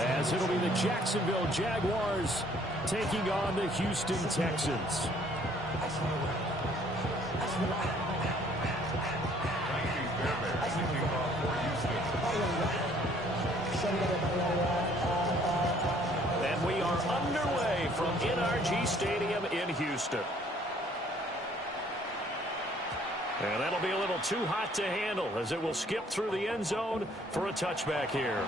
as it'll be the Jacksonville Jaguars taking on the Houston Texans. And we are underway from NRG Stadium in Houston. And that'll be a little too hot to handle as it will skip through the end zone for a touchback here.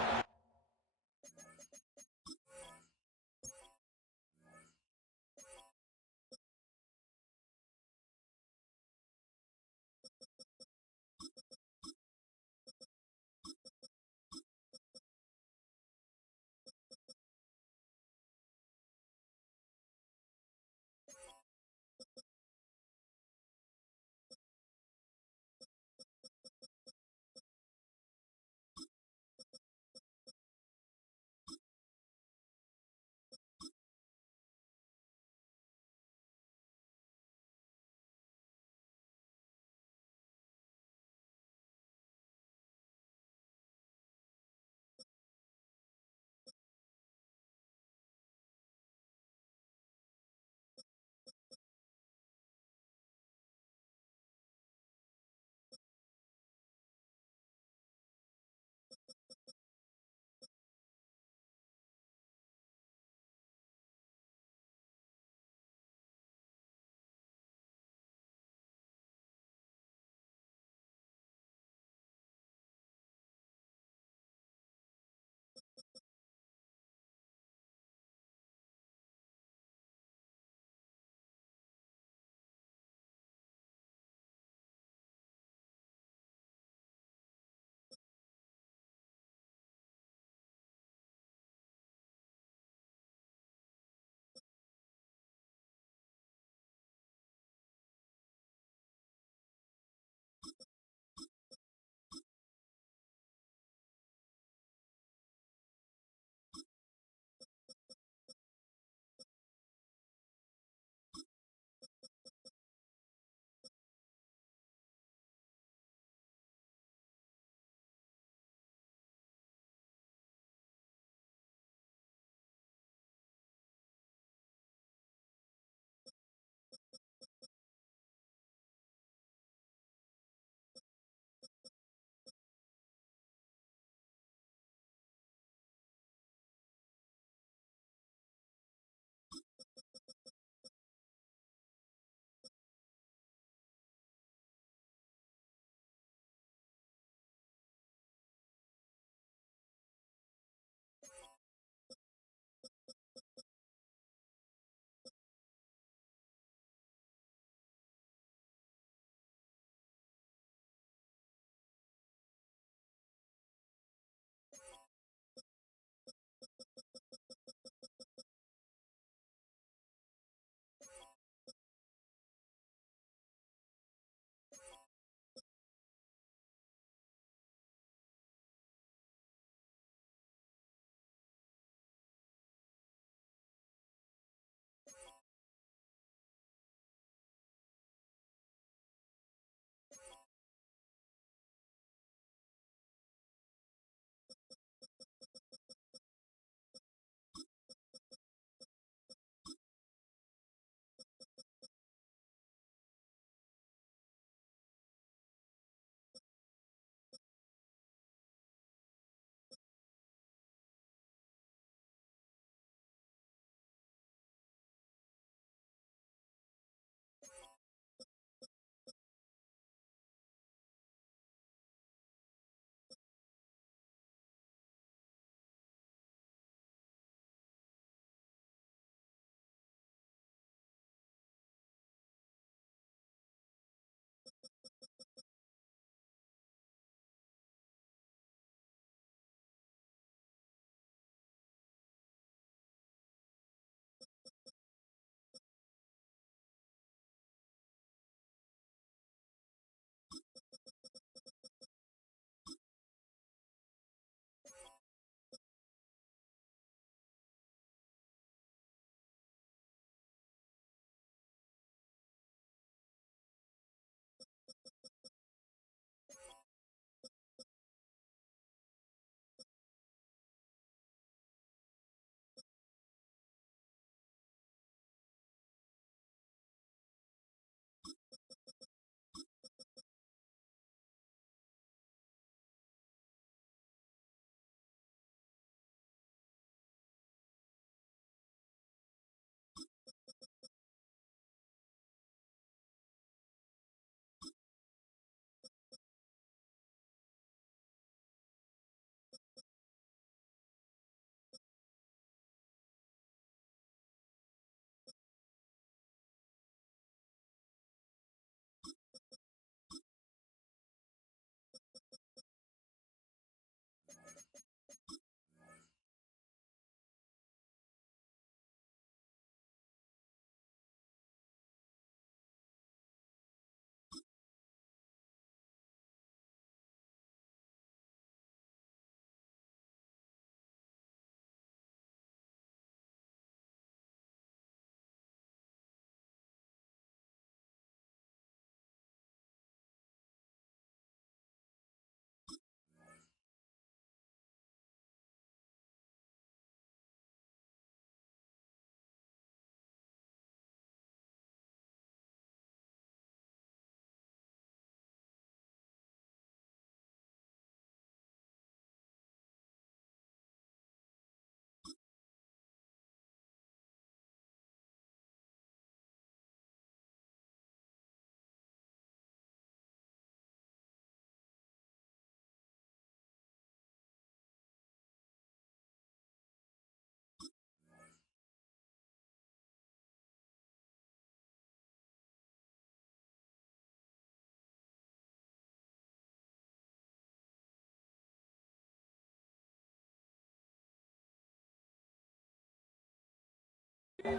Ball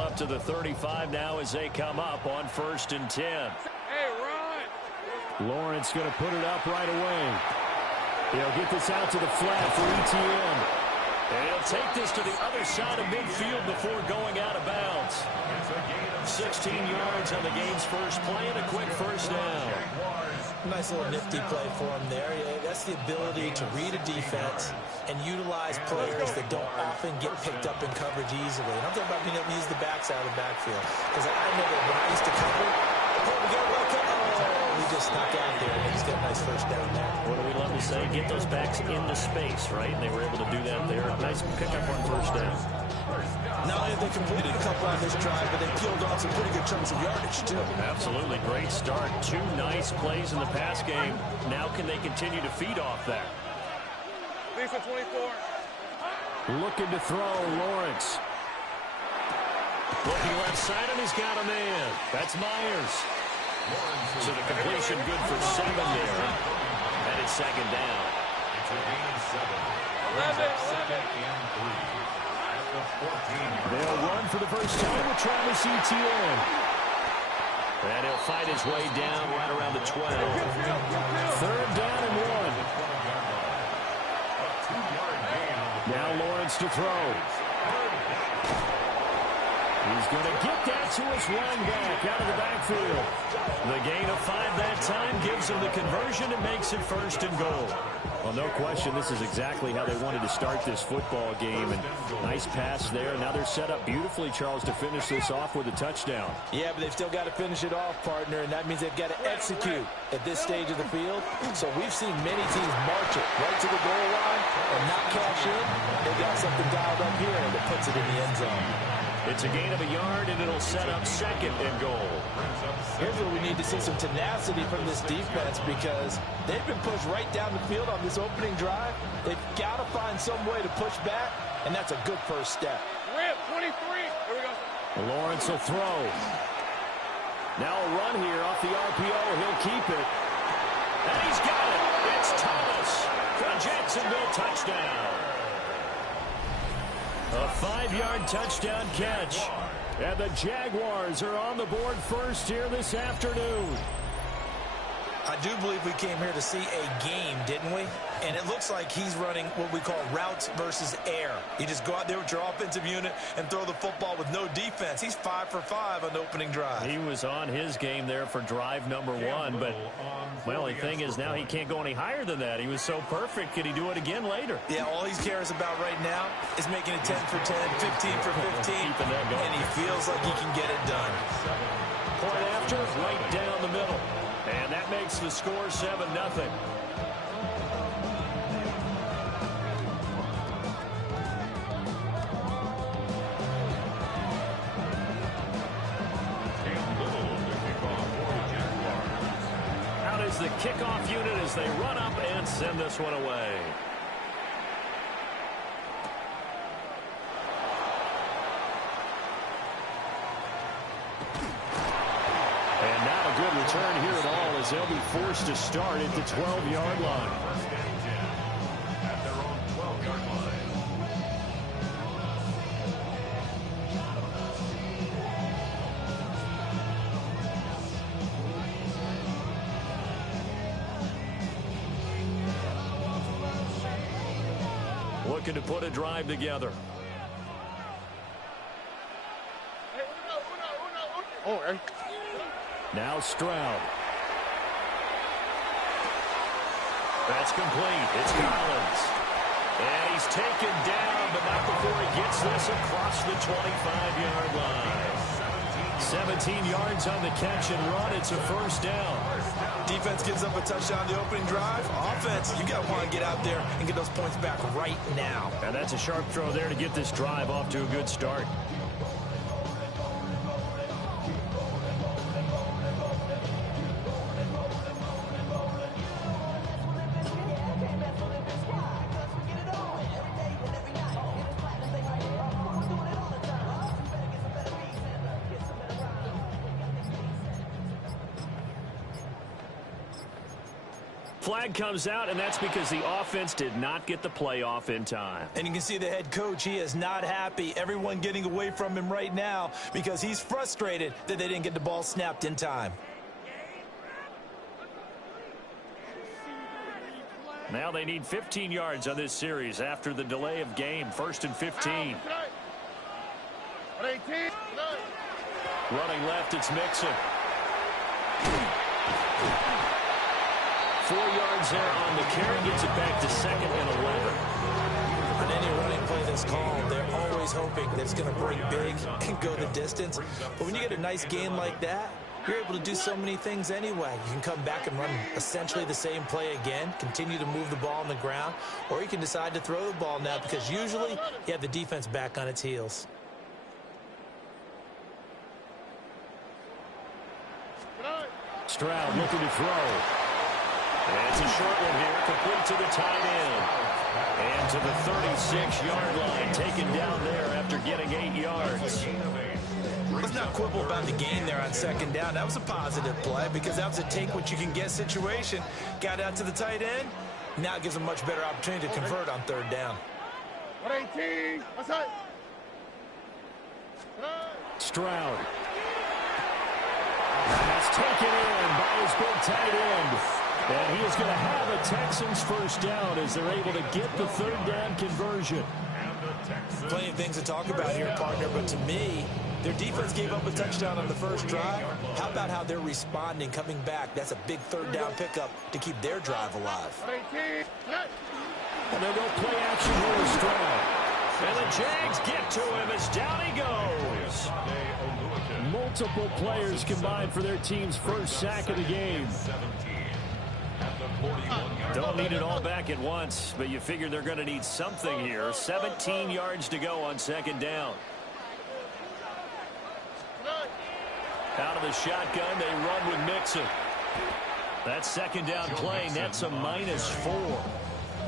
up to the 35 now as they come up on 1st and 10. Hey, Ron. Lawrence going to put it up right away. He'll get this out to the flat for ETN. And he'll take this to the other side of midfield before going out of bounds. 16 yards on the game's first play and a quick first down. Nice little nifty play for him there. Yeah, that's the ability to read a defense and utilize players that don't often get picked up in coverage easily. And I'm talking about being able to use the backs out of the backfield. Because I know that when I used to cover, we got a welcome. We just snuck out there and he's got a nice first down there. What do we love to say? Get those backs into space, right? And they were able to do that there. Nice pickup on first down. Not only have they completed a couple on this drive, but they peeled off some pretty good chunks of yardage, too. Absolutely. Great start. 2 nice plays in the pass game. Now can they continue to feed off that? Lisa 24. Looking to throw, Lawrence. Looking left side, and he's got a man. That's Myers. So the completion good for 7 there. And it's 2nd down. 11. They'll run for the first time with Travis Etienne. And he'll fight his way down right around the 12. 3rd down and 1. Now Lawrence to throw. He's going to get that to his run back out of the backfield. The gain of 5 that time gives him the conversion and makes it 1st and goal. Well, no question, this is exactly how they wanted to start this football game. And nice pass there. Now they're set up beautifully, Charles, to finish this off with a touchdown. Yeah, but they've still got to finish it off, partner, and that means they've got to execute at this stage of the field. So we've seen many teams march it right to the goal line and not cash in. They got something dialed up here that puts it in the end zone. It's a gain of a yard, and it'll set up 2nd and goal. Here's where we need to see some tenacity from this defense because they've been pushed right down the field on this opening drive. They've got to find some way to push back, and that's a good first step. Rip 23. Here we go. Lawrence will throw. Now a run here off the RPO. He'll keep it. And he's got it. It's Thomas for a Jacksonville touchdown. A 5-yard touchdown catch. And the Jaguars are on the board first here this afternoon. I do believe we came here to see a game, didn't we? And it looks like he's running what we call routes versus air. You just go out there with your offensive unit and throw the football with no defense. He's 5 for 5 on the opening drive. He was on his game there for drive number 1, but, well, the thing is now he can't go any higher than that. He was so perfect. Can he do it again later? Yeah, all he cares about right now is making it 10 for 10, 15 for 15, Keeping that going. and he feels like he can get it done. Point after, right down the middle. And that makes the score 7-0. Out is the kickoff unit as they run up and send this one away. And not a good return here at all as they'll be forced to start at the 12-yard line. Looking to put a drive together. Oh, right. Now Stroud. That's complete. It's Collins. And he's taken down, but not before he gets this across the 25-yard line. 17 yards on the catch and run. It's a first down. Defense gives up a touchdown the opening drive. Offense, you got to want to get out there and get those points back right now. And that's a sharp throw there to get this drive off to a good start. flag comes out, and that's because the offense did not get the play off in time. And you can see the head coach, he is not happy. Everyone getting away from him right now because he's frustrated that they didn't get the ball snapped in time. Now they need 15 yards on this series after the delay of game. 1st and 15. Running left, it's Mixon. 4 yards there on the carry. Gets it back to 2nd and 11. On any running play that's called, they're always hoping that it's going to break big and go the distance. But when you get a nice gain like that, you're able to do so many things anyway. You can come back and run essentially the same play again, continue to move the ball on the ground, or you can decide to throw the ball now because usually you have the defense back on its heels. Stroud looking to throw. And it's a short one here, complete to the tight end. And to the 36-yard line, taken down there after getting 8 yards. Let's not quibble about the gain there on 2nd down. That was a positive play because that was a take-what-you-can-get situation. Got out to the tight end. Now it gives them a much better opportunity to convert on 3rd down. 118. Stroud. That's taken in by his big tight end. And he is going to have a Texans 1st down as they're able to get the 3rd down conversion. Plenty of things to talk about here, partner, but to me, their defense gave up a touchdown on the first drive. How about how they're responding, coming back? That's a big 3rd down pickup to keep their drive alive. And they'll go play action here with Stroud. And the Jags get to him as down he goes. Multiple players combined for their team's 1st sack of the game. Don't need it all back at once, but you figure they're going to need something here. 17 yards to go on 2nd down. Out of the shotgun, they run with Mixon. That 2nd down play nets a -4.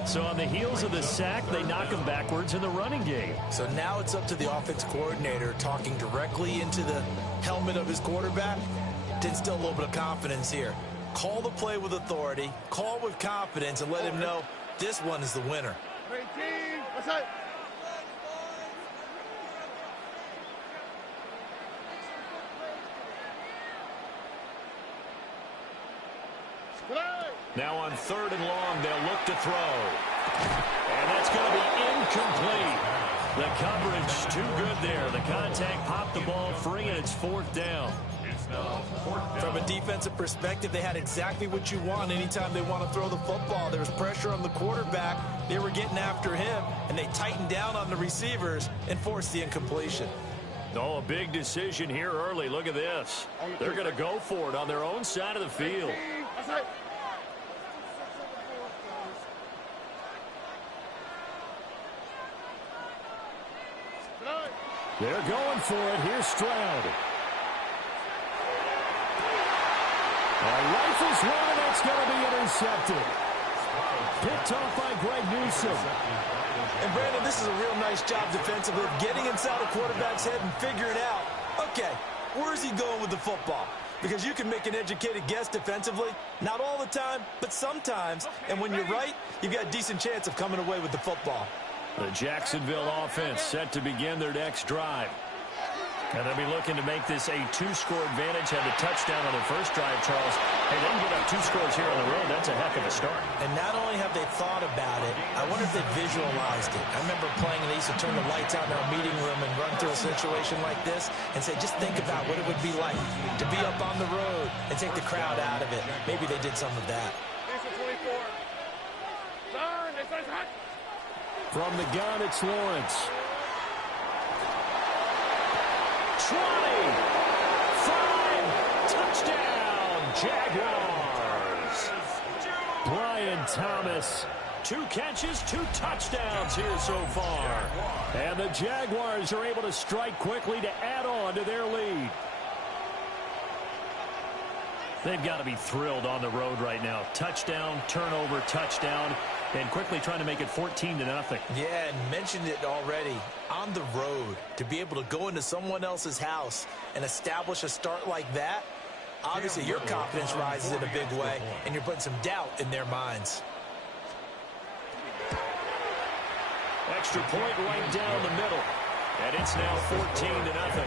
So on the heels of the sack, they knock him backwards in the running game. So now it's up to the offense coordinator talking directly into the helmet of his quarterback to instill a little bit of confidence here. Call the play with authority, call with confidence, and let him know this one is the winner. 18. What's that? Now on 3rd and long, they'll look to throw. And that's going to be incomplete. The coverage too good there. The contact popped the ball free, and it's 4th down. From a defensive perspective, they had exactly what you want anytime they want to throw the football. There was pressure on the quarterback. They were getting after him, and they tightened down on the receivers and forced the incompletion. Oh, a big decision here early. Look at this. They're going to go for it on their own side of the field. They're going for it. Here's Stroud. Rifles one, and it's going to be intercepted. Picked off by Greg Newsome. And, Brandon, this is a real nice job defensively of getting inside a quarterback's head and figuring out, okay, where's he going with the football? Because you can make an educated guess defensively, not all the time, but sometimes. And when you're right, you've got a decent chance of coming away with the football. The Jacksonville offense set to begin their next drive. And they'll be looking to make this a 2-score advantage. Had the touchdown on the first drive, Charles. Hey, they can get up 2 scores here on the road. That's a heck of a start. And not only have they thought about it, I wonder if they visualized it. I remember playing, and they used to turn the lights out in our meeting room and run through a situation like this and say, just think about what it would be like to be up on the road and take the crowd out of it. Maybe they did some of that. From the gun, it's Lawrence. 20, 5, touchdown, Jaguars. Brian Thomas, 2 catches, 2 touchdowns here so far. And the Jaguars are able to strike quickly to add on to their lead. They've got to be thrilled on the road right now. Touchdown, turnover, touchdown, and quickly trying to make it 14-0. Yeah, and mentioned it already. On the road, to be able to go into someone else's house and establish a start like that, Obviously, your confidence rises in a big way, and you're putting some doubt in their minds. Extra point right down the middle. And it's now 14-0.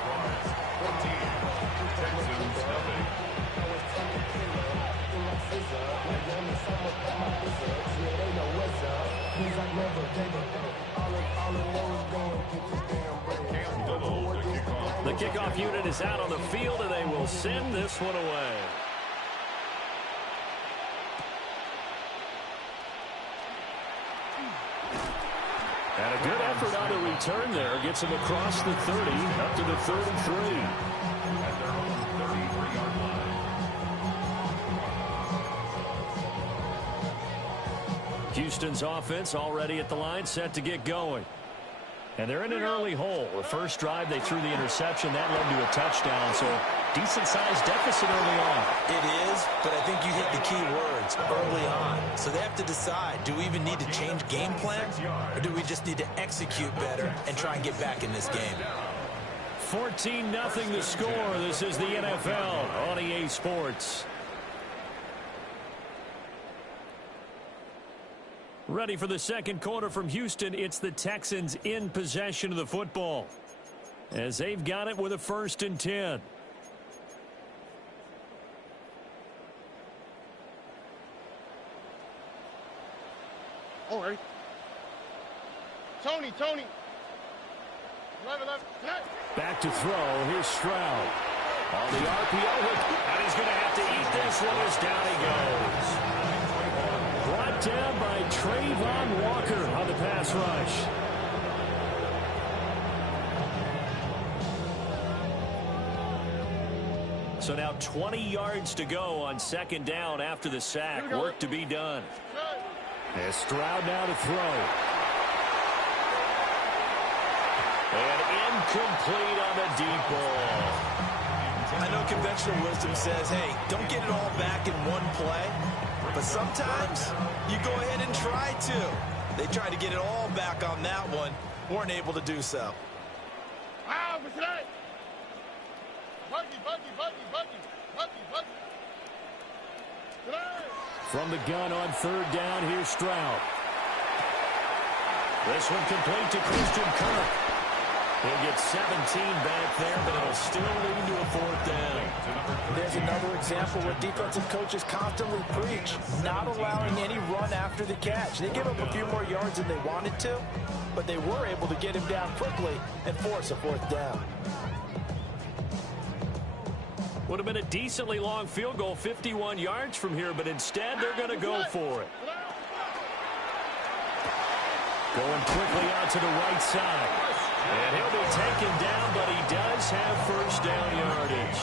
The kickoff unit is out on the field, and they will send this one away. And a good effort on the return there. Gets him across the 30, up to the 33. Houston's offense already at the line, set to get going. And they're in an early hole. The first drive, they threw the interception. That led to a touchdown, so decent-sized deficit early on. It is, but I think you hit the key words, early on. So they have to decide, do we even need to change game plan, or do we just need to execute better and try and get back in this game? 14-0 the score. This is the NFL on EA Sports. Ready for the second quarter from Houston. It's the Texans in possession of the football, as they've got it with a 1st and 10. Oh, right. Tony. 11. Back to throw. Here's Stroud. On the RPO hook. And he's going to have to eat this one as down he goes. Brought down by Trayvon Walker on the pass rush. So now 20 yards to go on 2nd down after the sack. Work to be done. As Stroud now to throw. And incomplete on the deep ball. I know conventional wisdom says, hey, don't get it all back in one play. But sometimes you go ahead and try to. They tried to get it all back on that one. Weren't able to do so. Ah, what's that? Buggy. From the gun on 3rd down, here's Stroud. This one complete to Christian Kirk. He'll get 17 back there, but it'll still lead to a 4th down. There's another example where defensive coaches constantly preach, not allowing any run after the catch. They gave up a few more yards than they wanted to, but they were able to get him down quickly and force a 4th down. Would have been a decently long field goal, 51 yards from here, but instead they're going to go for it. Going quickly out to the right side. And he'll be taken down, but he does have 1st down yardage.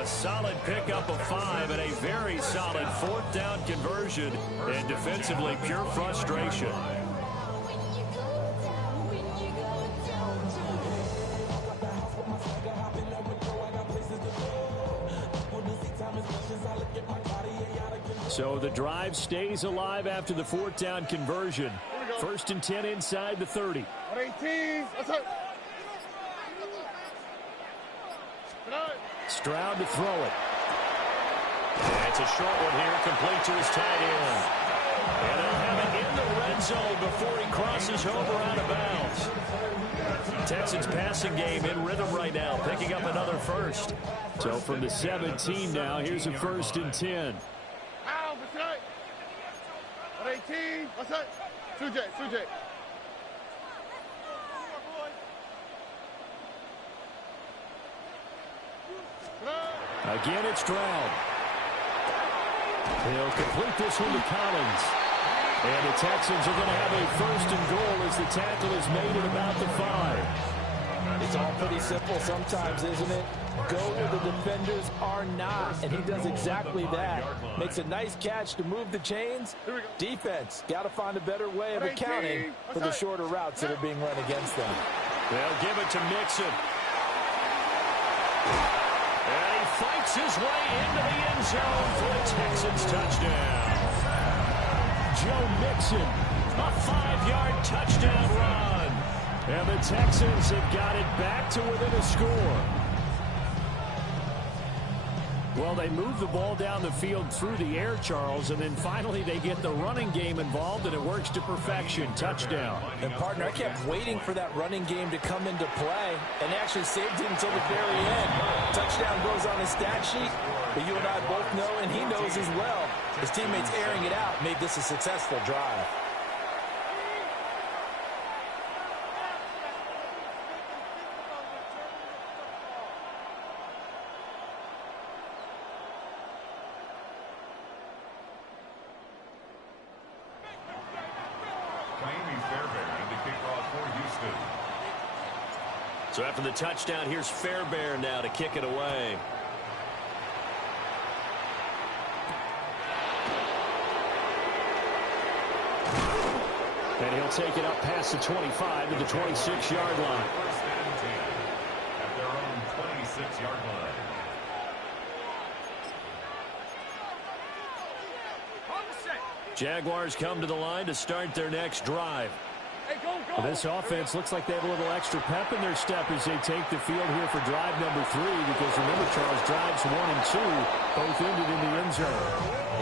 A solid pickup of 5 and a very solid 4th down conversion. And defensively, pure frustration. So the drive stays alive after the 4th down conversion. 1st and 10 inside the 30. 18. Stroud to throw it. And it's a short one here, complete to his tight end. And they'll have it in the red zone before he crosses over out of bounds. Texans passing game in rhythm right now, picking up another 1st. So from the 17 now, here's a 1st and 10. 18. What's that? Sujay. Again, it's Stroud. He'll complete this one to Collins. And the Texans are going to have a 1st and goal as the tackle is made at about the 5. It's all pretty simple sometimes, isn't it? Go where the defenders are not, and he does exactly that. Makes a nice catch to move the chains. Defense, got to find a better way of accounting for the shorter routes that are being run against them. They'll give it to Mixon. And he fights his way into the end zone for a Texans touchdown. Joe Mixon, a 5-yard touchdown run. And the Texans have got it back to within a score. Well, they move the ball down the field through the air, Charles, and then finally they get the running game involved, and it works to perfection. Touchdown. And, partner, I kept waiting for that running game to come into play, and they actually saved it until the very end. Touchdown goes on his stat sheet, but you and I both know, and he knows as well, his teammates airing it out made this a successful drive. So after the touchdown, here's Fairbairn now to kick it away. And he'll take it up past the 25 to the 26-yard line. First and 10 at their own 26-yard line. Jaguars come to the line to start their next drive. Go. This offense looks like they have a little extra pep in their step as they take the field here for drive number 3, because remember, Charles, drives 1 and 2 both ended in the end zone.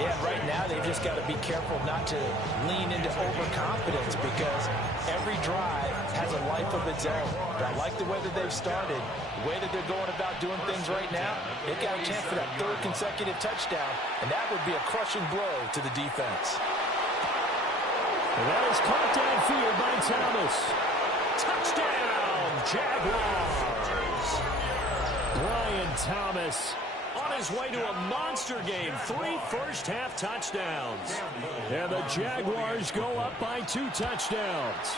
Yeah, right now they've just got to be careful not to lean into overconfidence, because every drive has a life of its own. But I like the way that they've started, the way that they're going about doing things right now. They've got a chance for that 3rd consecutive touchdown, and that would be a crushing blow to the defense. And that is caught downfield by Thomas. Touchdown, Jaguars. Brian Thomas on his way to a monster game. 3 first-half touchdowns. And the Jaguars go up by 2 touchdowns.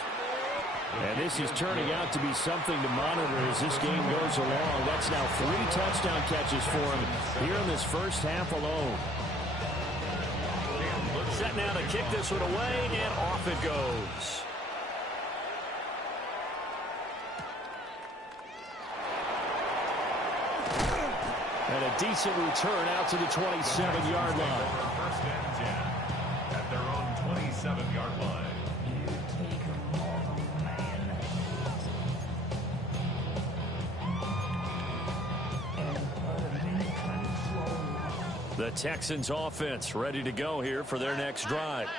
And this is turning out to be something to monitor as this game goes along. That's now 3 touchdown catches for him here in this first half alone. Set now to kick this one away, and off it goes. And a decent return out to the 27-yard line. First and 10 at their own 27-yard line. The Texans offense ready to go here for their next drive.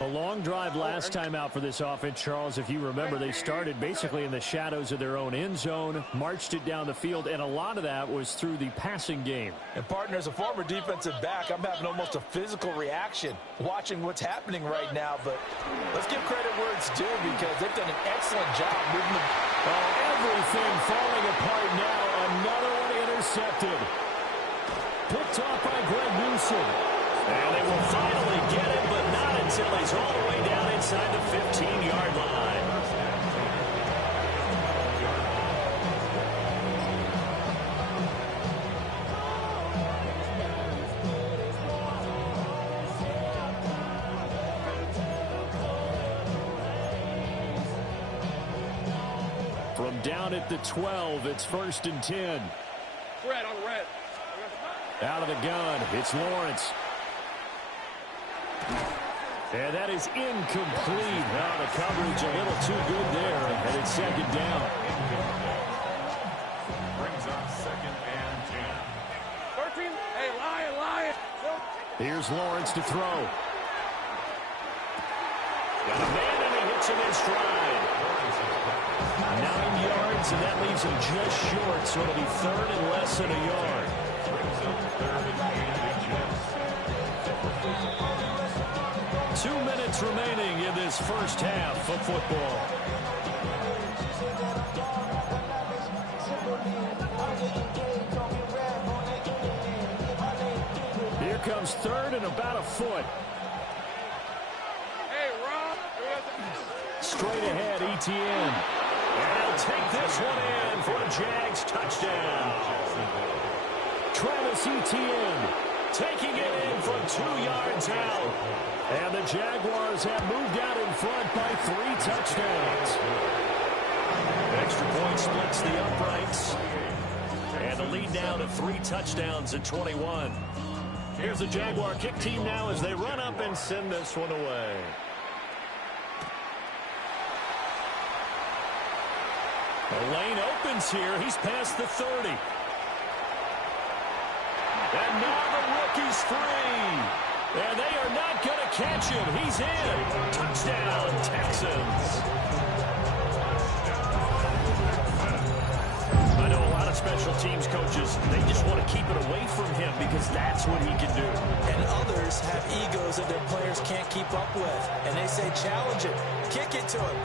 A long drive last time out for this offense, Charles. If you remember, they started basically in the shadows of their own end zone, marched it down the field, and a lot of that was through the passing game. And, partner, as a former defensive back, I'm having almost a physical reaction watching what's happening right now. But let's give credit where it's due, because they've done an excellent job moving the ball. Everything falling apart now. Another one intercepted. Picked off by Greg Newsom. And they will finally get it, but not until he's all the way down inside the 15-yard line. From down at the 12, it's 1st and 10. Red on red. Out of the gun, it's Lawrence. And that is incomplete. Now the coverage a little too good there, and it's 2nd down. Brings up 2nd and 10. 13. Hey, Lion. Here's Lawrence to throw. Got a man, and he hits him in stride. 9 yards, and that leaves him just short, so it'll be 3rd and less than a yard. 2 minutes remaining in this first half of football. Here comes 3rd and about a foot. Hey, Rob. Straight ahead, Etienne. And he'll take this one in for a Jags touchdown. Travis Etienne taking it in from 2 yards out. And the Jaguars have moved out in front by 3 touchdowns. Extra point splits the uprights. And the lead now to 3 touchdowns at 21. Here's the Jaguar kick team now as they run up and send this one away. The lane opens here. He's past the 30. And now the rookie's free. And they are not going to catch him. He's in. Touchdown, Texans. I know a lot of special teams coaches, they just want to keep it away from him because that's what he can do. And others have egos that their players can't keep up with. And they say, challenge it. Kick it to him.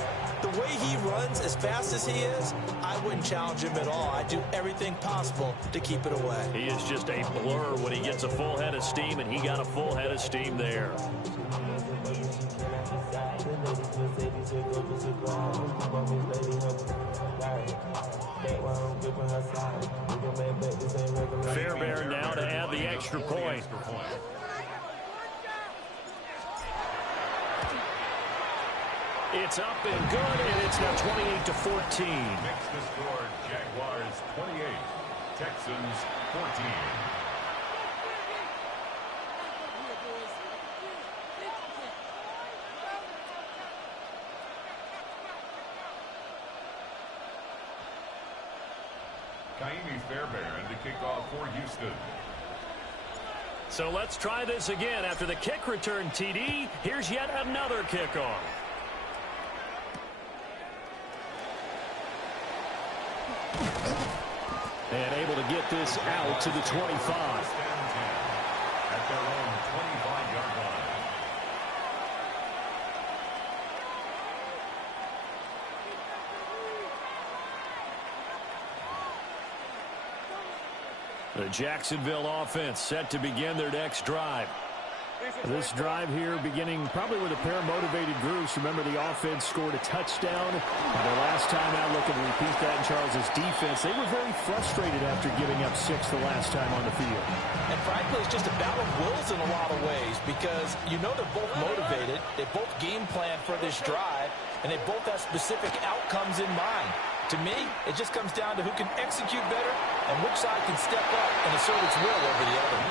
The way he runs as fast as he is, I wouldn't challenge him at all. I'd do everything possible to keep it away. He is just a blur when he gets a full head of steam, and he got a full head of steam there. Fairbairn now to add the extra point. It's up and good, and it's now 28-14. Makes the score Jaguars 28, Texans 14. Kaimi Fairbairn to kick off for Houston. So let's try this again. After the kick return TD, here's yet another kickoff. And able to get this out to the 25. At their own 25-yard line. The Jacksonville offense set to begin their next drive. This drive here beginning probably with a pair of motivated groups. Remember, the offense scored a touchdown. And the last time out, looking to repeat that in Charles' defense, they were very frustrated after giving up 6 the last time on the field. And frankly, it's just a battle of wills in a lot of ways because you know they're both motivated. They both game plan for this drive, and they both have specific outcomes in mind. To me, it just comes down to who can execute better and which side can step up and assert its will over the other.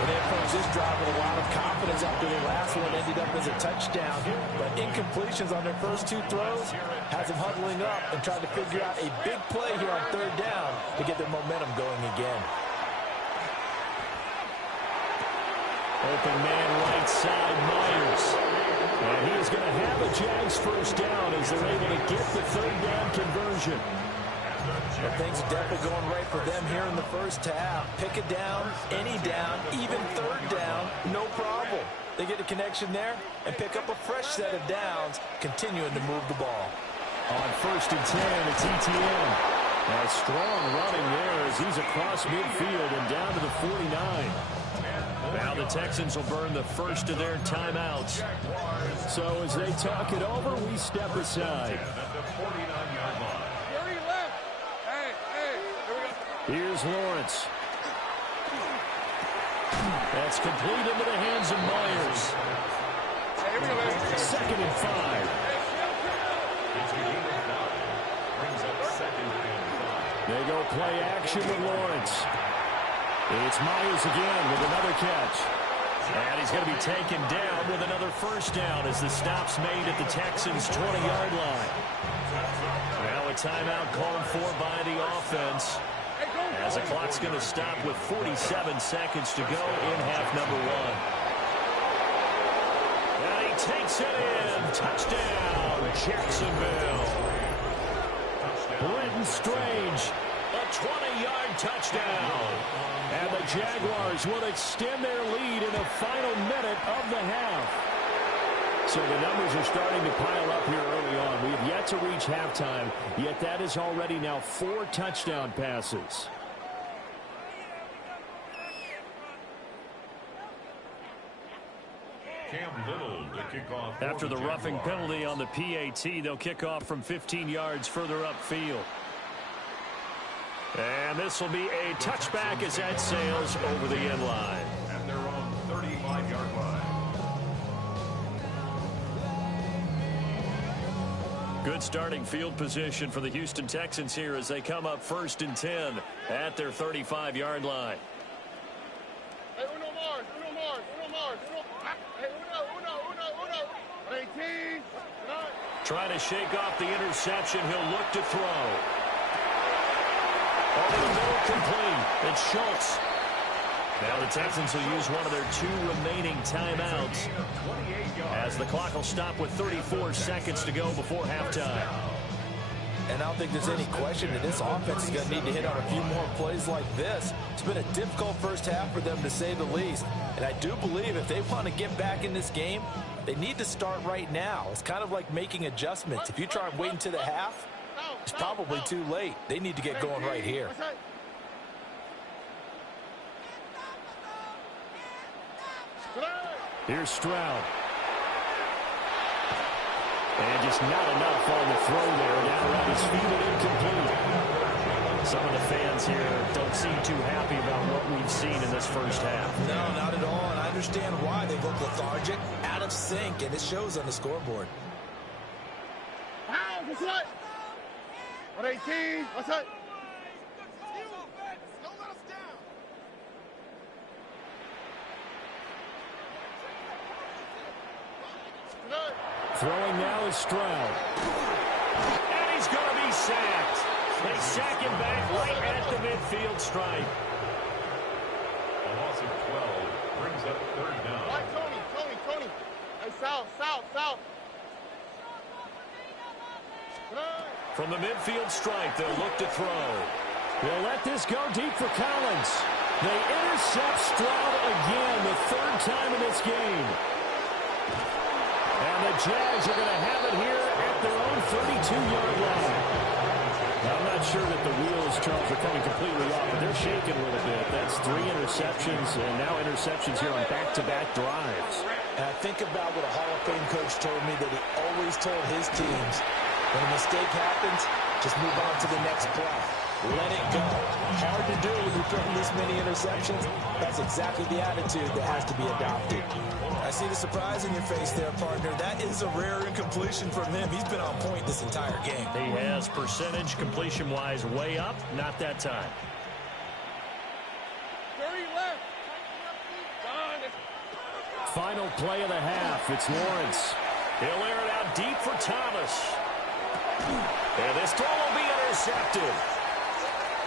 Well, they approached this drive with a lot of confidence after their last one ended up as a touchdown. But incompletions on their first 2 throws has them huddling up and trying to figure out a big play here on 3rd down to get their momentum going again. Open man right side, Myers. And he is going to have a Jags first down as they're able to get the 3rd down conversion. But things are definitely going right for them here in the first half. Pick a down, any down, even 3rd down, no problem. They get a connection there and pick up a fresh set of downs, continuing to move the ball. On 1st and 10, it's ETN. A strong running there as he's across midfield and down to the 49. Now the Texans will burn the first of their timeouts. So as they talk it over, we step aside. Here's Lawrence. That's complete into the hands of Myers. 2nd and 5. They go play action with Lawrence. It's Myers again with another catch. And he's going to be taken down with another first down as the stop's made at the Texans' 20-yard line. Now a timeout called for by the offense, as the clock's going to stop with 47 seconds to go in half number 1. And he takes it in. Touchdown, Jacksonville. Brenton Strange, a 20-yard touchdown. And the Jaguars will extend their lead in the final minute of the half. So the numbers are starting to pile up here early on. We have yet to reach halftime, yet that is already now 4 touchdown passes. Cam Little to kick off. After the roughing penalty on the PAT, they'll kick off from 15 yards further upfield. And this will be a touchback as that sails over the end line. At their own 35-yard line. Good starting field position for the Houston Texans here as they come up 1st and 10 at their 35-yard line. Hey, uno more. Hey, uno. 18. Trying to shake off the interception. He'll look to throw. Over the middle, complete. It's Schultz. Now the Texans will use one of their 2 remaining timeouts as the clock will stop with 34 seconds to go before halftime. And I don't think there's any question that this offense is going to need to hit on a few more plays like this. It's been a difficult first half for them, to say the least. And I do believe if they want to get back in this game, they need to start right now. It's kind of like making adjustments. If you try and wait until the half, it's probably too late. They need to get going right here. Here's Stroud. And just not enough on the throw there. Down around his feet and incomplete. Some of the fans here don't seem too happy about what we've seen in this first half. No, not at all. And I understand why. They look lethargic, out of sync, and it shows on the scoreboard. What's that? 118. What's that? Throwing now is Stroud. And he's going to be sacked. They sack him back right at the midfield stripe. A loss of 12 brings up third down. Right, Tony. Hey, south. From the midfield stripe, they'll look to throw. They'll let this go deep for Collins. They intercept Stroud again, the 3rd time in this game. And the Jags are going to have it here at their own 32-yard line. Now, I'm not sure that the wheels, Charles, are coming completely off, but they're shaking a little bit. That's 3 interceptions, and now interceptions here on back-to-back drives. And I think about what a Hall of Fame coach told me, that he always told his teams, when a mistake happens, just move on to the next play. Let it go. Hard to do when you're throwing this many interceptions. That's exactly the attitude that has to be adopted. I see the surprise in your face there, partner. That is a rare incompletion from him. He's been on point this entire game. He has percentage completion-wise way up. Not that time. 30 left. Final play of the half. It's Lawrence. He'll air it out deep for Thomas. And this throw will be intercepted.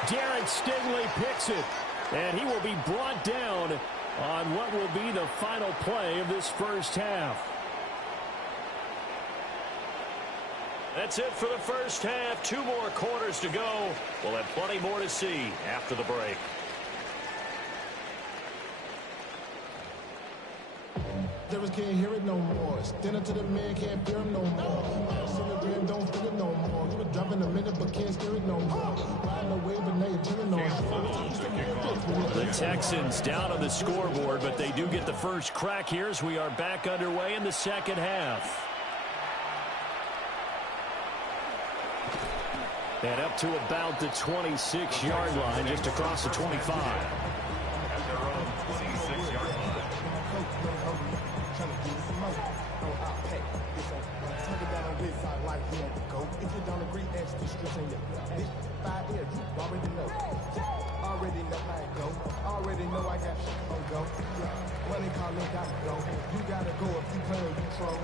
Garrett Stigley picks it, and he will be brought down on what will be the final play of this first half. That's it for the first half. 2 more quarters to go. We'll have plenty more to see after the break. Devils can't hear it no more. Stand up to the man, can't fear him no more. Dream, don't feel it no more. You were dropping a minute, but can't steer it no more. Riding away, but now you're turning on. The Texans down on the scoreboard, but they do get the first crack here as we are back underway in the second half. And up to about the 26-yard line, just across the 25. At their own 26-yard line. If you don't agree, ask the script in your 5 years, you already know. Already know how it go. Already know I got shit on go. Money calling, gotta go. You gotta go if you play or you troll.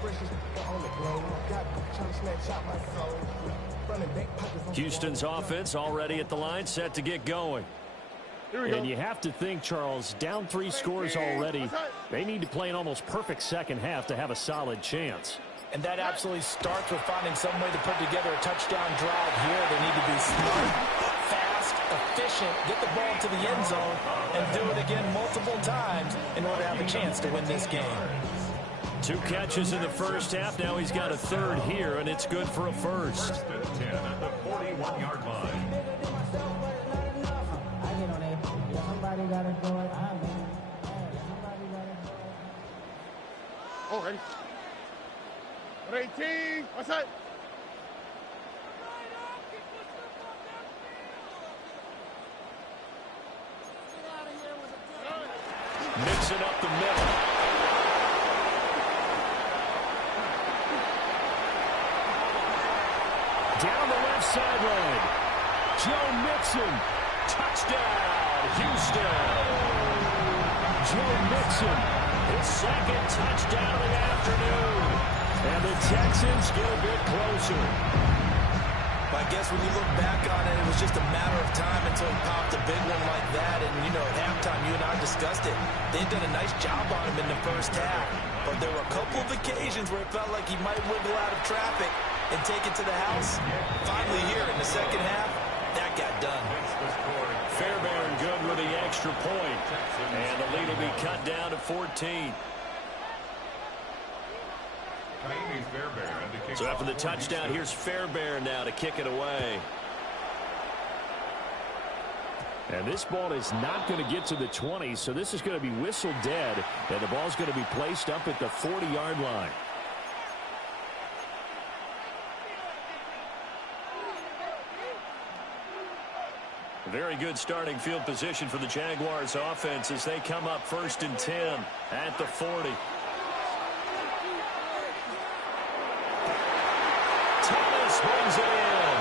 Precious on the globe. Got trying to snatch out my soul. Running back pockets. Houston's offense already at the line, set to get going. And you have to think, Charles, down 3 scores already. They need to play an almost perfect second half to have a solid chance. And that absolutely starts with finding some way to put together a touchdown drive here. They need to be smart, fast, efficient, get the ball to the end zone, and do it again multiple times in order to have a chance to win this game. 2 catches in the first half. Now he's got a 3rd here, and it's good for a first. First and 10 at the 41-yard line. Oh, ready. 118. What's that? Mixing up the middle. Down the left sideline. Joe Mixon. Touchdown, Houston. Joe Mixon, his 2nd touchdown of the afternoon. And the Texans get a bit closer. I guess when you look back on it, it was just a matter of time until he popped a big one like that. And, you know, at halftime, you and I discussed it. They'd done a nice job on him in the first half. But there were a couple of occasions where it felt like he might wiggle out of traffic and take it to the house. Finally here in the second half, that got done. Fairbairn good with the extra point. And the lead will be cut down to 14. So after the touchdown, here's Fairbairn now to kick it away. And this ball is not going to get to the 20, so this is going to be whistled dead, and the ball's going to be placed up at the 40-yard line. Very good starting field position for the Jaguars offense as they come up 1st and 10 at the 40. Thomas brings it in.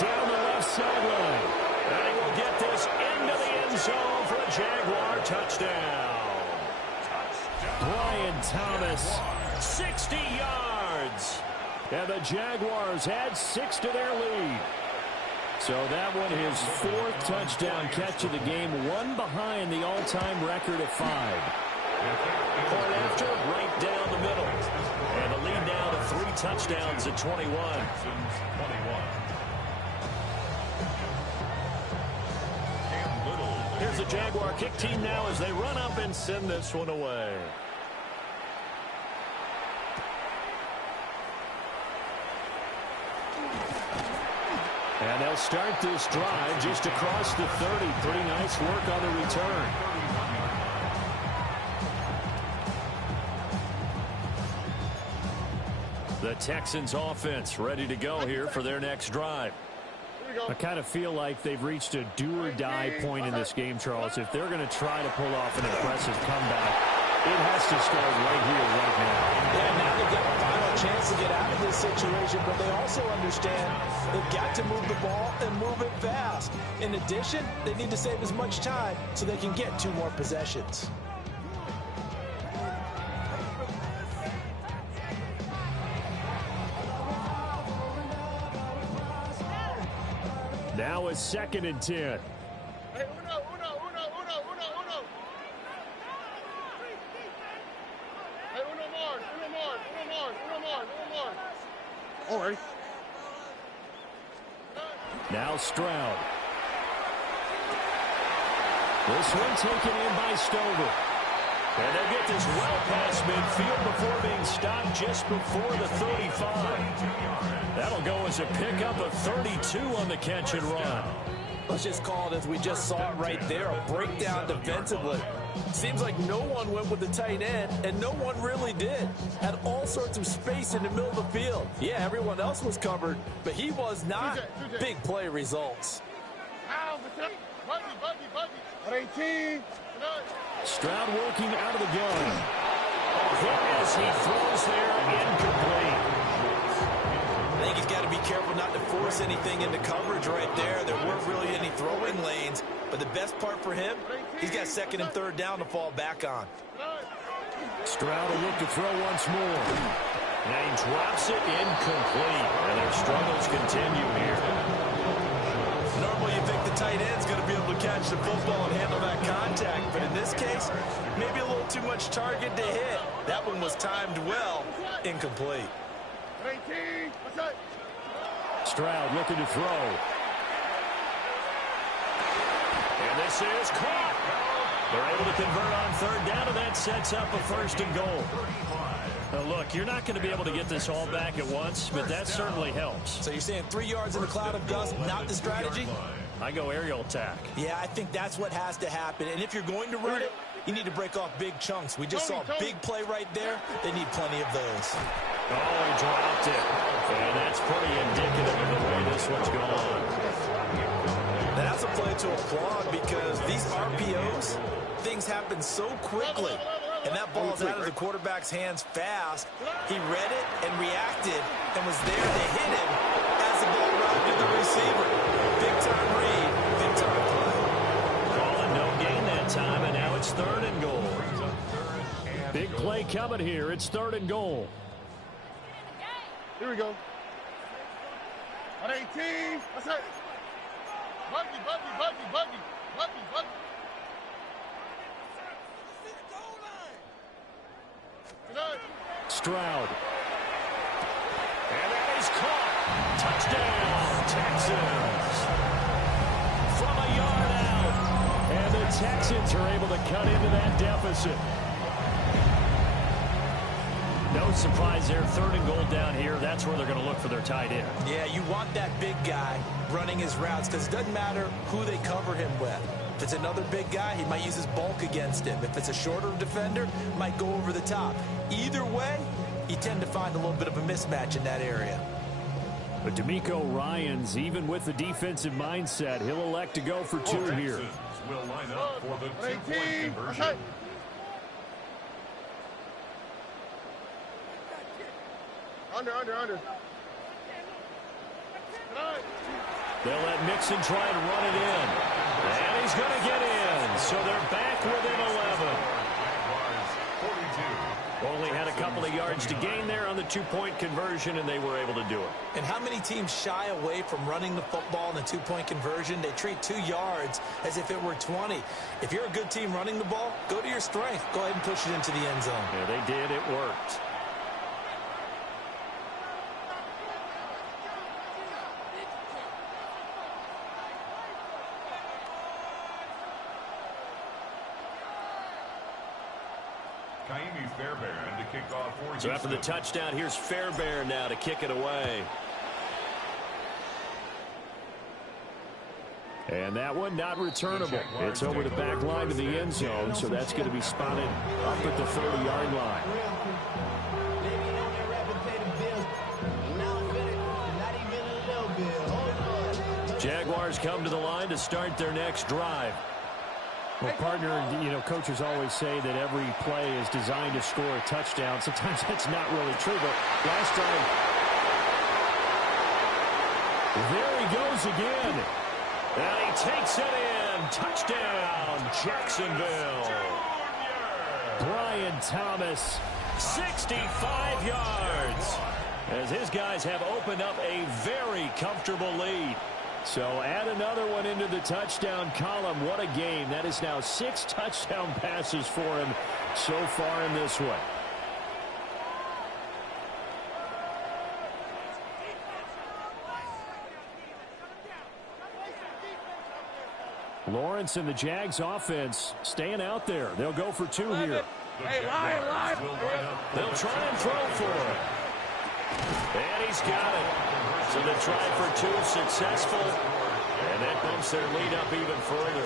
Down the left sideline. And he will get this into the end zone for a Jaguar touchdown. Brian Thomas, 60 yards. And the Jaguars add 6 to their lead. So that one his 4th touchdown catch of the game, one behind the all-time record of 5. Point after, right down the middle. And the lead now to 3 touchdowns at 21. Here's the Jaguar kick team now as they run up and send this one away. And they'll start this drive just across the 30. Pretty nice work on the return. The Texans offense ready to go here for their next drive. I kind of feel like they've reached a do-or-die point in this game, Charles. If they're going to try to pull off an impressive comeback, it has to start right here, right now. Yeah, now they've got a final chance to get out of this situation, but they also understand they've got to move the ball and move it fast. In addition, they need to save as much time so they can get 2 more possessions. Now it's 2nd and 10. Hey, uno. Hey, uno more. All right. Now Stroud. This one taken in by Stover. And they'll get this well past midfield before being stopped just before the 35. That'll go as a pickup of 32 on the catch and run. Let's just call it as we just saw it right there, a breakdown defensively. Seems like no one went with the tight end, and no one really did. Had all sorts of space in the middle of the field. Yeah, everyone else was covered, but he was not. Big play results. Buddy. 18. Stroud working out of the gun. Hit as he throws there, incomplete. I think he's got to be careful not to force anything into coverage right there. There weren't really any throwing lanes, but the best part for him, he's got 2nd and 3rd down to fall back on. Stroud will look to throw once more. And he drops it incomplete. And their struggles continue here. Normally you think the tight end's going to be able to catch the football and handle that contact, but in this case, maybe a little too much target to hit. That one was timed well, incomplete. 18. Stroud looking to throw. And this is caught. They're able to convert on 3rd down, and that sets up a 1st and goal. Now look, you're not going to be able to get this all back at once, but that certainly helps. So you're saying 3 yards in a cloud of dust, not the strategy? I go aerial attack. Yeah, I think that's what has to happen. And if you're going to run it, you need to break off big chunks. We just saw a big play right there. They need plenty of those. Oh, he dropped it. And that's pretty indicative of the way this one's going. That's a play to applaud because these RPOs, things happen so quickly. And that ball's out of the quarterback's hands fast. He read it and reacted and was there to hit him as the ball arrived at the receiver. Big-time read, big-time play. Calling no gain that time, and now it's 3rd and goal. Big play coming here. It's 3rd and goal. Here we go. 118. What's that? Buggy. Stroud. And that is caught. Touchdown, Texans. From a yard out. And the Texans are able to cut into that deficit. No surprise there. 3rd and goal down here. That's where they're going to look for their tight end. Yeah, you want that big guy running his routes because it doesn't matter who they cover him with. If it's another big guy, he might use his bulk against him. If it's a shorter defender, might go over the top. Either way, you tend to find a little bit of a mismatch in that area. But D'Amico Ryans, even with the defensive mindset, he'll elect to go for 2 here. Will line up for the 2-point conversion. Under. They'll let Mixon try and run it in. And he's going to get in. So they're back within 11. Only had a couple of yards to gain there on the 2-point conversion, and they were able to do it. And how many teams shy away from running the football in the 2-point conversion? They treat 2 yards as if it were 20. If you're a good team running the ball, go to your strength. Go ahead and push it into the end zone. Yeah, they did. It worked. Kaimi Fairbairn to kick off for Houston. So after the touchdown, here's Fairbairn now to kick it away. And that one not returnable. It's over the back line to the end zone, so that's going to be spotted up at the 30-yard line. Jaguars come to the line to start their next drive. Well, partner, coaches always say that every play is designed to score a touchdown. Sometimes that's not really true, but last drive, there he goes again. And he takes it in. Touchdown, Jacksonville. Brian Thomas, 65 yards. As his guys have opened up a very comfortable lead. So add another one into the touchdown column. What a game. That is now 6 touchdown passes for him so far in this one. Lawrence and the Jags offense staying out there. They'll go for 2 here. Hey, line. They'll try and throw for him. And he's got it. So they tried for 2, successful. And that bumps their lead up even further.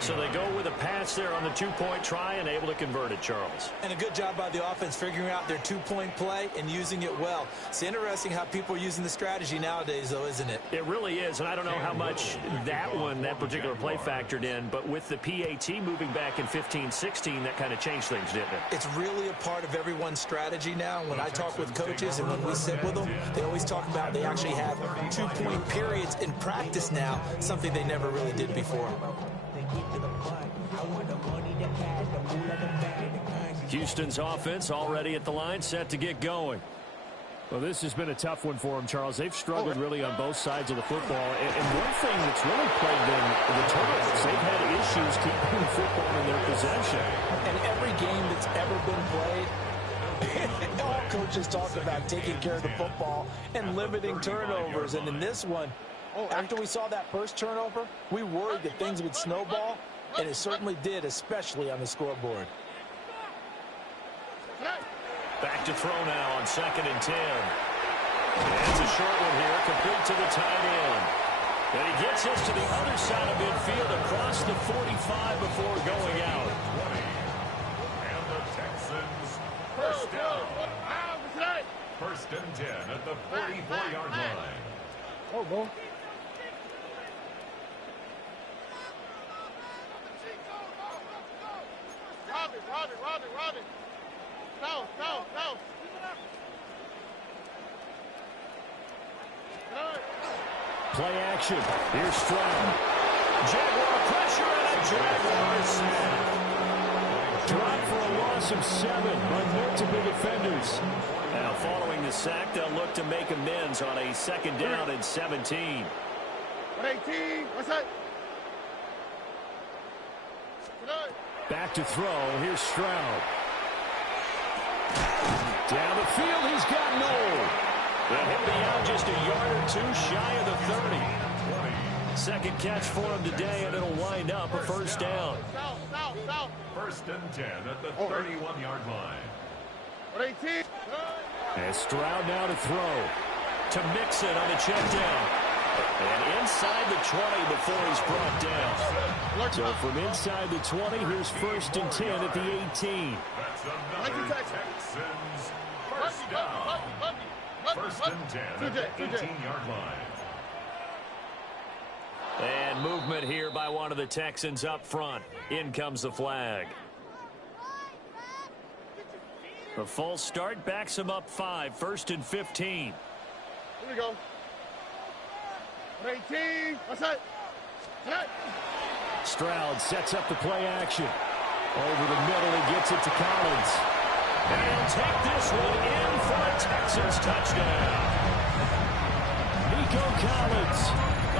So they go with a pass there on the 2-point try and able to convert it, Charles. And a good job by the offense figuring out their 2-point play and using it well. It's interesting how people are using the strategy nowadays, though, isn't it? It really is, and I don't know how much that particular play factored in, but with the PAT moving back in 15-16, that kind of changed things, didn't it? It's really a part of everyone's strategy now. When I talk with coaches and when we sit with them, they always talk about they actually have 2-point periods in practice now, something they never really did before. Houston's offense already at the line, set to get going. Well, this has been a tough one for them, Charles. They've struggled really on both sides of the football. And one thing that's really plagued them, the turnovers. They've had issues keeping the football in their possession. And every game that's ever been played, all coaches talk about taking care of the football and limiting turnovers. And in this one, after we saw that first turnover, we worried that things would snowball, and it certainly did, especially on the scoreboard. Back to throw now on 2nd and 10. And it's a short one here, complete to the tight end. And he gets this to the other side of midfield across the 45 before going out. And the Texans first down. 1st and 10 at the 44-yard line. Oh, go. Robin. Go. Play action. Here's Stroud. Jaguar pressure and a Jaguar sack. Drop for a loss of 7 on multiple defenders. Now following the sack. They'll look to make amends on a 2nd down and 17. 118. What's that? Back to throw. Here's Stroud. Down the field, he's got Noel. And he'll be out just a yard or two shy of the 30. Second catch for him today, and it'll wind up a 1st down. 1st and 10 at the 31-yard line. 118. And Stroud now to throw. To Mixon on the check down. And inside the 20 before he's brought down. So from inside the 20, here's 1st and 10 at the 18. That's another Texans 1st down. 1st and 10 at the 18-yard line. And movement here by one of the Texans up front. In comes the flag. The false start backs him up 5. 1st and 15. Here we go. 118. What's that? Stroud sets up the play action. Over the middle, he gets it to Collins. And he'll take this one in for a Texans touchdown. Nico Collins,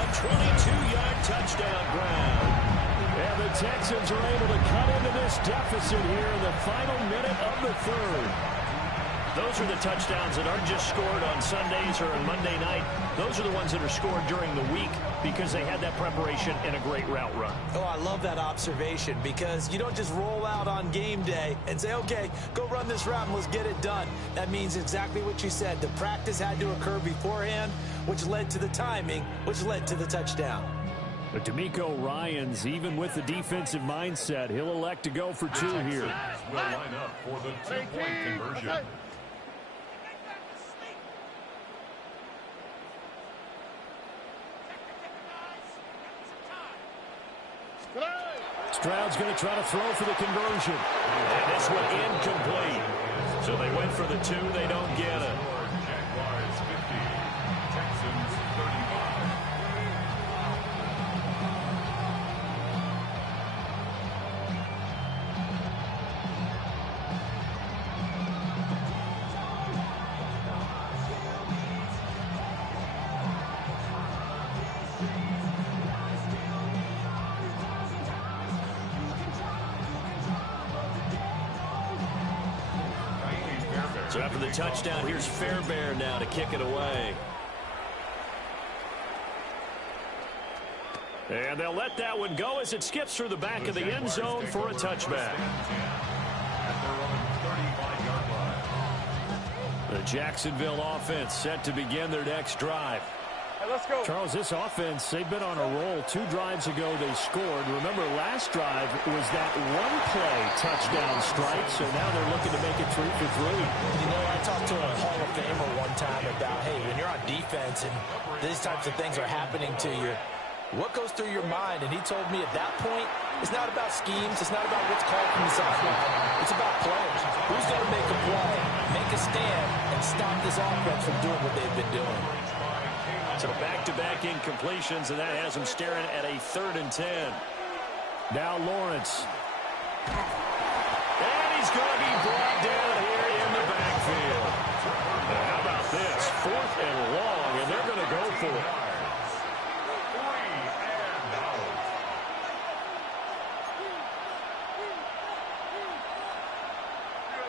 a 22-yard touchdown grab. And the Texans are able to cut into this deficit here in the final minute of the 3rd. Those are the touchdowns that aren't just scored on Sundays or on Monday night. Those are the ones that are scored during the week because they had that preparation and a great route run. Oh, I love that observation because you don't just roll out on game day and say, okay, go run this route and let's get it done. That means exactly what you said. The practice had to occur beforehand, which led to the timing, which led to the touchdown. But DeMeco Ryans, even with the defensive mindset, he'll elect to go for 2 here. Will line up for the 2-point conversion. Stroud's going to try to throw for the conversion. And this one incomplete. So they went for the 2. They don't get it. Jaguars 50, Texans 35. So after the touchdown, here's Fairbairn now to kick it away. And they'll let that one go as it skips through the back of the end zone for a touchback. The Jacksonville offense set to begin their next drive. Let's go. Charles, this offense, they've been on a roll. 2 drives ago, they scored. Remember, last drive was that one-play touchdown strike, so now they're looking to make it 3 for 3. You know, I talked to a Hall of Famer one time about, hey, when you're on defense and these types of things are happening to you, what goes through your mind? And he told me at that point, it's not about schemes. It's not about what's called from the sideline. It's about players. Who's going to make a play, make a stand, and stop this offense from doing what they've been doing? So back-to-back incompletions, and that has him staring at a 3rd and 10. Now Lawrence. And he's going to be brought down here in the backfield. Now, how about this? 4th and long, and they're going to go for it.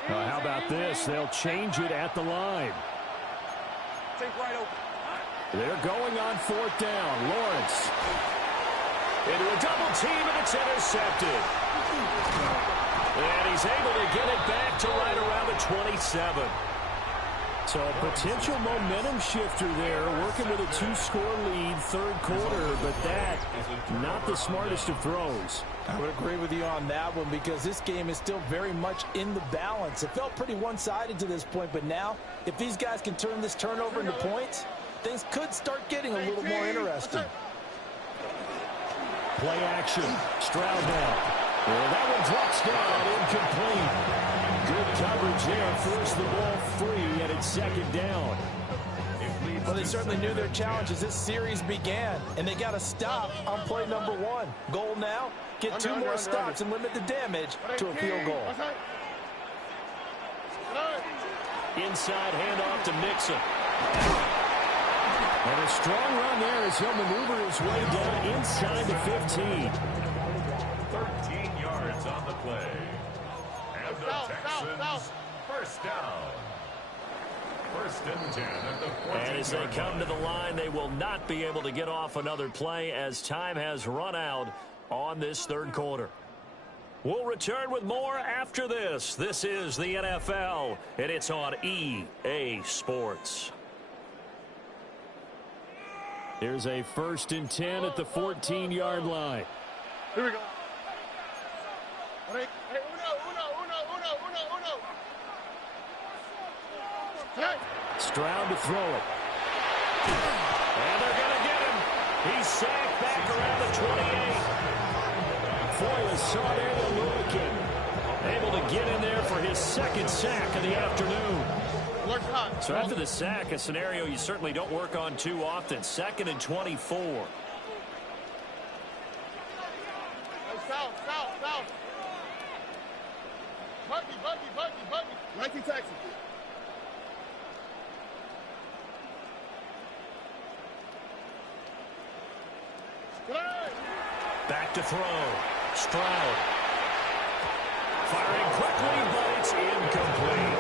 How about this? They'll change it at the line. Take right open. They're going on 4th down. Lawrence into a double team, and it's intercepted. And he's able to get it back to right around the 27. So a potential momentum shifter there, working with a 2-score lead, 3rd quarter, but that, not the smartest of throws. I would agree with you on that one because this game is still very much in the balance. It felt pretty one-sided to this point, but now, if these guys can turn this turnover into points, things could start getting a little more interesting. Play action. Stroud now. Well, that one drops down, incomplete. Good coverage there. Force the ball free, and it's 2nd down. Well, they certainly knew their challenge as this series began, and they got to stop on play number 1. Goal now, get 2 more stops and limit the damage to a field goal. Inside handoff to Mixon. And a strong run there as he'll maneuver his way down inside the 15. 13 yards on the play. And the Texans, first down. First and 10 at the 14-yard And as they come to the line, they will not be able to get off another play as time has run out on this third quarter. We'll return with more after this. This is the NFL, and it's on EA Sports. Here's a 1st and 10 at the 14-yard line. Here we go. Hey, uno. Hey. Stroud to throw it. And they're going to get him. He's sacked back around the 28. Foye saw there the Lurkin. Able to get in there for his second sack of the afternoon. So after the sack, a scenario you certainly don't work on too often. 2nd and 24. South. Buggy. 19 Texas. Back to throw. Stroud. Firing quickly, but it's incomplete.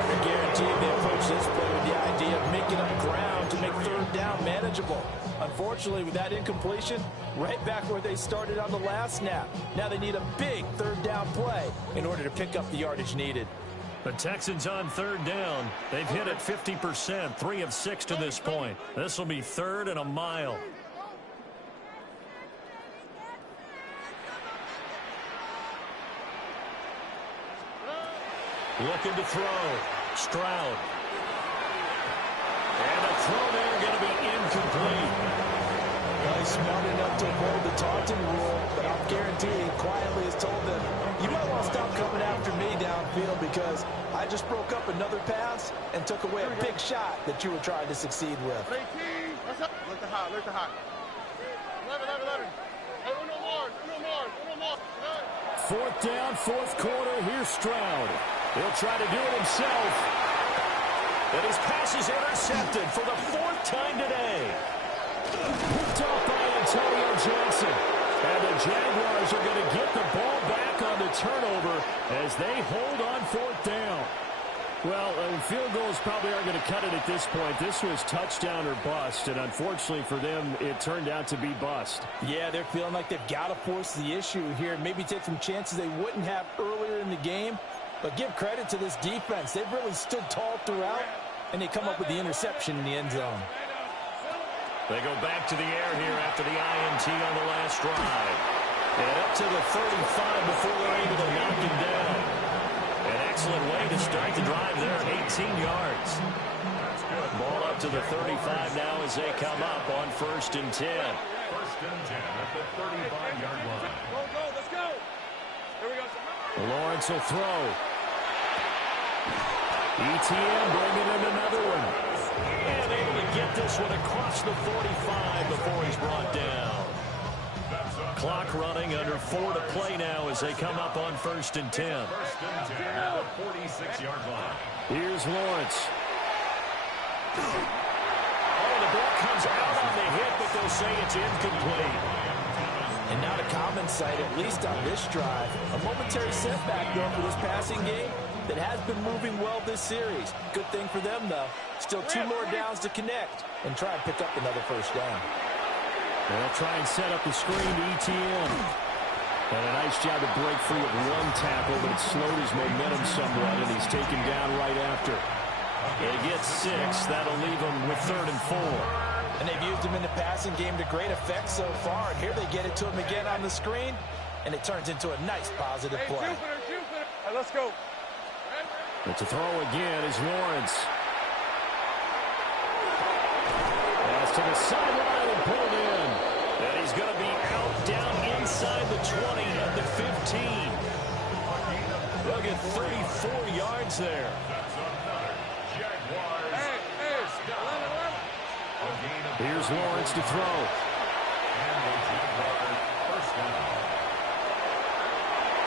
I guarantee they approach this play with the idea of making up ground to make third down manageable. Unfortunately, with that incompletion, right back where they started on the last snap. Now they need a big third down play in order to pick up the yardage needed. The Texans on third down. They've hit it 50%, 3 of 6 to this point. This will be 3rd and a mile. Looking to throw. Stroud. And the throw there going to be incomplete. Well, he's smart enough to avoid the taunting rule, but I'll guarantee he quietly has told them, you might want to stop coming after me downfield because I just broke up another pass and took away a big shot that you were trying to succeed with. 18. What's up? Look the hot. 11. Hey, uno more. 4th down, 4th quarter. Here's Stroud. He'll try to do it himself. And his pass is intercepted for the 4th time today. Picked off by Antonio Johnson. And the Jaguars are going to get the ball back on the turnover as they hold on 4th down. Well, field goals probably aren't going to cut it at this point. This was touchdown or bust, and unfortunately for them, it turned out to be bust. Yeah, they're feeling like they've got to force the issue here and maybe take some chances they wouldn't have earlier in the game. But give credit to this defense. They've really stood tall throughout, and they come up with the interception in the end zone. They go back to the air here after the INT on the last drive. And up to the 35 before they're able to knock him down. An excellent way to start the drive there, 18 yards. Ball up to the 35 now as they come up on 1st and 10. 1st and 10 at the 35-yard line. Go, let's go. Here we go. Lawrence will throw. ETN bringing in another one. And able to get this one across the 45 before he's brought down. Clock running under 4 to play now as they come up on 1st and 10. 1st and 10 at the 46-yard line. Here's Lawrence. Oh, the ball comes out on the hit, but they'll say it's incomplete. And not a common sight, at least on this drive. A momentary setback, though, for this passing game that has been moving well this series. Good thing for them, though. Still 2 more downs to connect and try and pick up another 1st down. They'll try and set up the screen to ETN. And a nice job to break free of one tackle, but it slowed his momentum somewhat, and he's taken down right after. They get 6. That'll leave them with 3rd and 4. And they've used him in the passing game to great effect so far. And here they get it to him again on the screen, and it turns into a nice positive play. All right, let's go. But to throw again is Lawrence. Pass to the sideline and pulled in. And he's going to be out down inside the 20 at the 15. They'll get 34 yards there. Here's Lawrence to throw.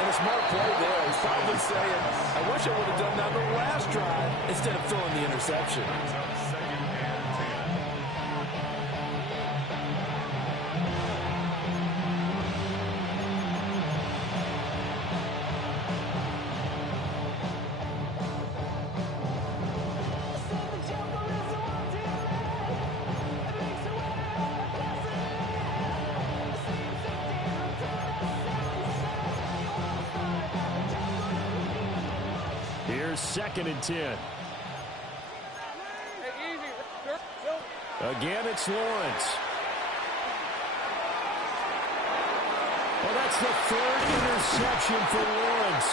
And a smart play there. He's probably saying, I wish I would have done that on the last drive instead of throwing the interception. Here's 2nd and 10. Again, it's Lawrence. Well, that's the 3rd interception for Lawrence.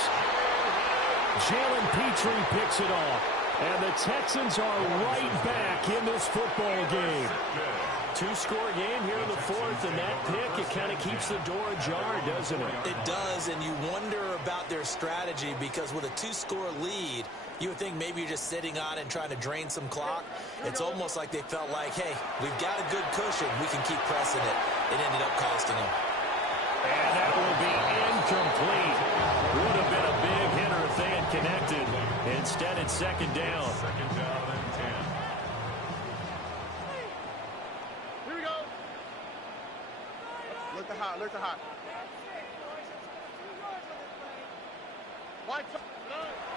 Jalen Petrie picks it off. And the Texans are right back in this football game. 2-score game here in the 4th, and that pick, it kind of keeps the door ajar, doesn't it? It does, and you wonder about their strategy because with a 2-score lead, you would think maybe you're just sitting on it and trying to drain some clock. It's almost like they felt like, hey, we've got a good cushion. We can keep pressing it. It ended up costing them. And that will be incomplete. Would have been a big hitter if they had connected. Instead, it's 2nd down. 2nd down and 10. Here we go. Look to hot. Look to hot.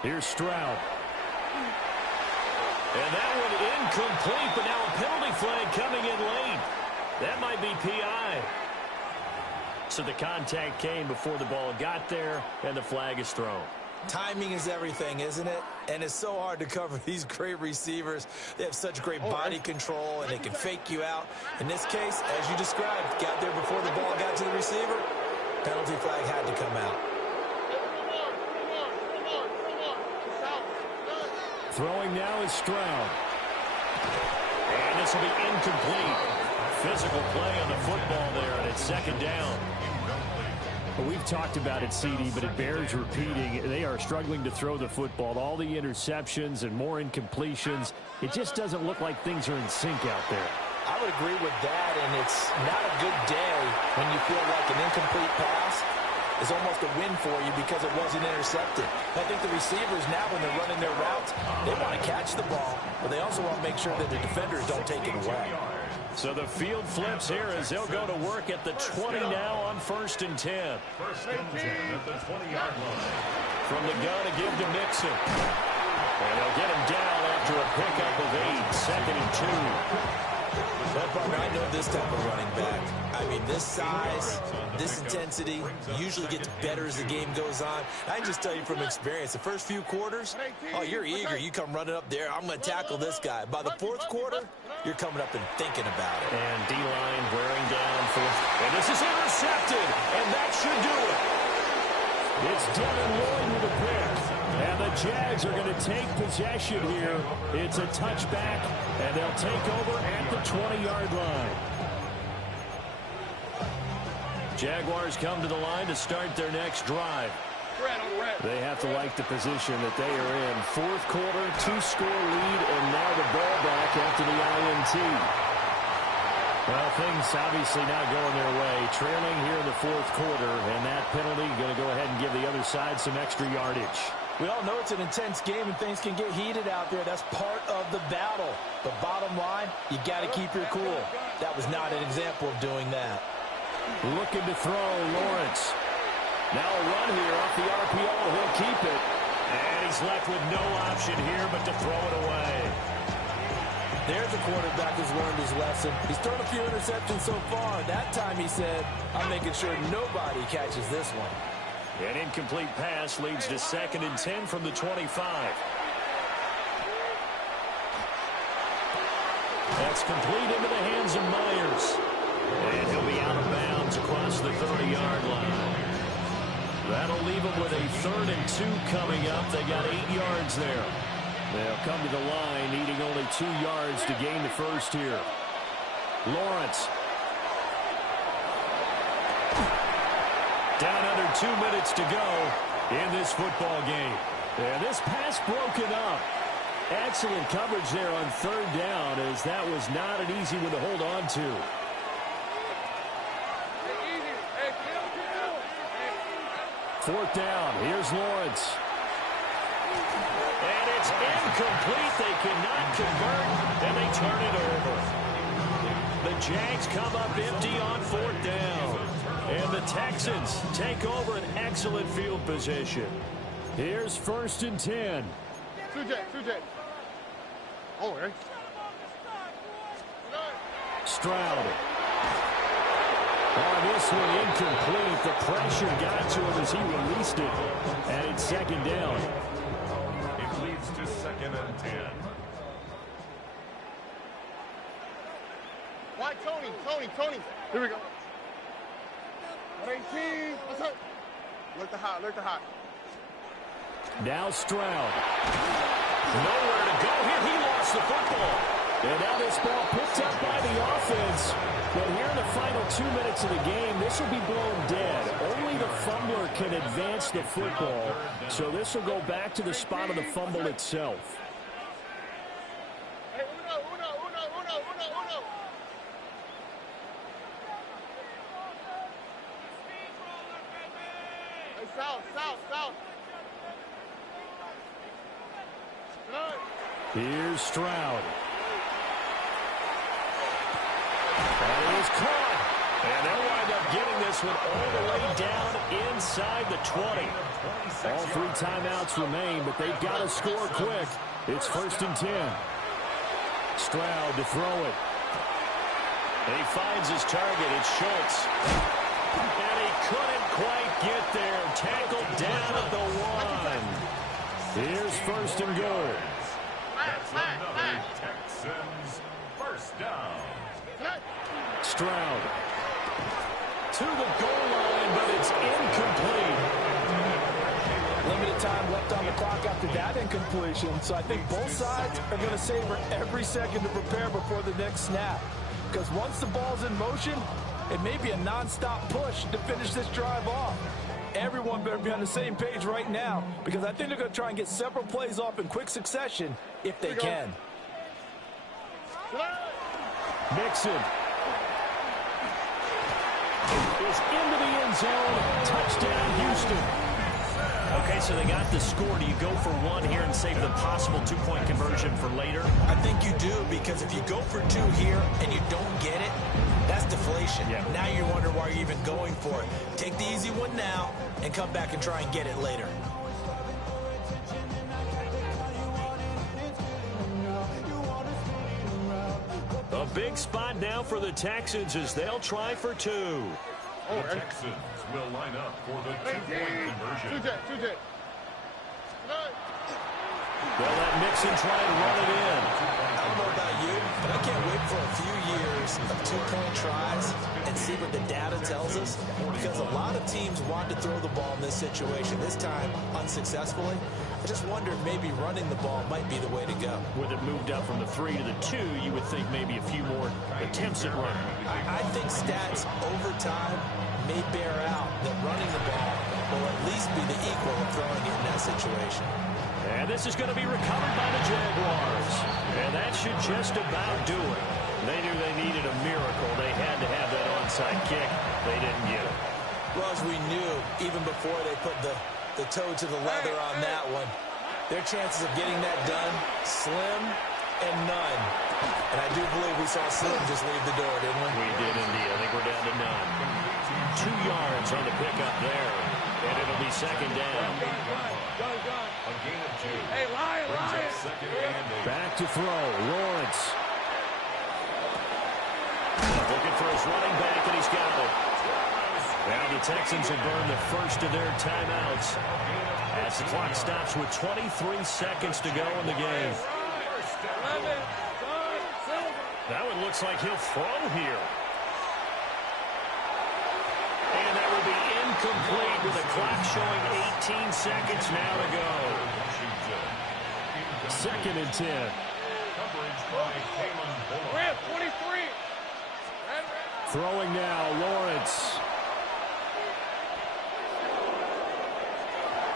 Here's Stroud. And that one incomplete, but now a penalty flag coming in late. That might be PI. So the contact came before the ball got there, and the flag is thrown. Timing is everything, isn't it? And it's so hard to cover these great receivers. They have such great body control, and they can fake you out. In this case, as you described, got there before the ball got to the receiver. Penalty flag had to come out. Throwing now is Stroud. And this will be incomplete. Physical play on the football there, and it's 2nd down. Well, we've talked about it, CD, but it bears repeating. They are struggling to throw the football. All the interceptions and more incompletions. It just doesn't look like things are in sync out there. I would agree with that, and it's not a good day when you feel like an incomplete pass is almost a win for you because it wasn't intercepted. I think the receivers now, when they're running their routes, they want to catch the ball, but they also want to make sure that the defenders don't take it away. So the field flips here as they'll go to work at the 20 now on 1st and 10. 1st and 10 at the 20-yard line. From the gun to give to Mixon. And they'll get him down after a pickup of 8. 2nd and 2. Well, partner, I know this type of running back. I mean, this size, this intensity usually gets better as the game goes on. I can just tell you from experience, the first few quarters, oh, you're eager. You come running up there, I'm going to tackle this guy. By the 4th quarter, you're coming up and thinking about it. And D-line wearing down 4th. And this is intercepted, and that should do it. It's Devin Lloyd with a pick. And the Jags are going to take possession here. It's a touchback, and they'll take over at the 20-yard line. Jaguars come to the line to start their next drive. They have to like the position that they are in. 4th quarter, 2-score lead, and now the ball back after the INT. Well, things obviously not going their way. Trailing here in the 4th quarter, and that penalty going to go ahead and give the other side some extra yardage. We all know it's an intense game and things can get heated out there. That's part of the battle. But bottom line, you got to keep your cool. That was not an example of doing that. Looking to throw, Lawrence. Now a run here off the RPO. He'll keep it. And he's left with no option here but to throw it away. There's a quarterback who's learned his lesson. He's thrown a few interceptions so far. That time he said, I'm making sure nobody catches this one. An incomplete pass leads to 2nd and 10 from the 25. That's complete into the hands of Myers. And he'll be out of bounds across the 30-yard line. That'll leave them with a 3rd and 2 coming up. They got 8 yards there. They'll come to the line needing only 2 yards to gain the first here. Lawrence. Down under 2 minutes to go in this football game. And this pass broken up. Excellent coverage there on 3rd down, as that was not an easy one to hold on to. 4th down. Here's Lawrence. And it's incomplete. They cannot convert, and they turn it over. The Jags come up empty on 4th down. And the Texans take over an excellent field position. Here's 1st and 10. Two-J. Oh, right. Stroud. On this one, incomplete. The pressure got to him as he released it. And it's 2nd down. It leads to 2nd and 10. Why, Tony? Here we go. 118. What's up? Look the hot. Now Stroud. Nowhere to go here. He lost the football. And now this ball picked up by the offense. But here in the final 2 minutes of the game, this will be blown dead. Only the fumbler can advance the football. So this will go back to the spot of the fumble itself. Hey, uno. Hey, south. Here's Stroud. That is caught. And they'll wind up getting this one all the way down inside the 20. All 3 timeouts remain, but they've got to score quick. It's 1st and 10. Stroud to throw it. And he finds his target. It's Schultz. And he couldn't quite get there. Tackled down at the 1. Here's 1st and goal. That's another Texans 1st down. Stroud. To the goal line, but it's incomplete. Limited time left on the clock after that incompletion. So I think both sides are going to savor every second to prepare before the next snap. Because once the ball's in motion, it may be a non-stop push to finish this drive off. Everyone better be on the same page right now, because I think they're going to try and get several plays off in quick succession if they can. Mixon is into the end zone. Touchdown, Houston. Okay, so they got the score. Do you go for 1 here and save the possible 2-point conversion for later? I think you do, because if you go for 2 here and you don't get it, that's deflation. Yeah. Now you wonder why you're even going for it. Take the easy one now and come back and try and get it later. A big spot now for the Texans as they'll try for 2. The Texans will line up for the 2-point conversion. Two-J. They'll let Mixon try and run it in. I don't know about you, but I can't wait for a few years of 2-point tries and see what the data tells us, because a lot of teams want to throw the ball in this situation, this time unsuccessfully. I just wonder if maybe running the ball might be the way to go. With it moved up from the 3 to the 2, you would think maybe a few more attempts at running. I think stats over time may bear out that running the ball will at least be the equal of throwing it in that situation. And this is going to be recovered by the Jaguars. And that should just about do it. They knew they needed a miracle. They had to have that onside kick. They didn't get it. Well, as we knew, even before they put the toe to the leather on that one, their chances of getting that done, slim and none. And I do believe we saw Slim just leave the door, didn't we? We did indeed. I think we're down to none. 2 yards on the pickup there. And it'll be 2nd down. A gain of 2. Hey, Lion. Second and 8. Back to throw. Lawrence. Looking for his running back, and he's got it. Now the Texans will burn the first of their timeouts as the clock stops with 23 seconds to go in the game. That one looks like he'll throw here. And that will be incomplete with the clock showing 18 seconds now to go. 2nd and 10. Coverage by Kalen Bullock. Red 23. Throwing now, Lawrence.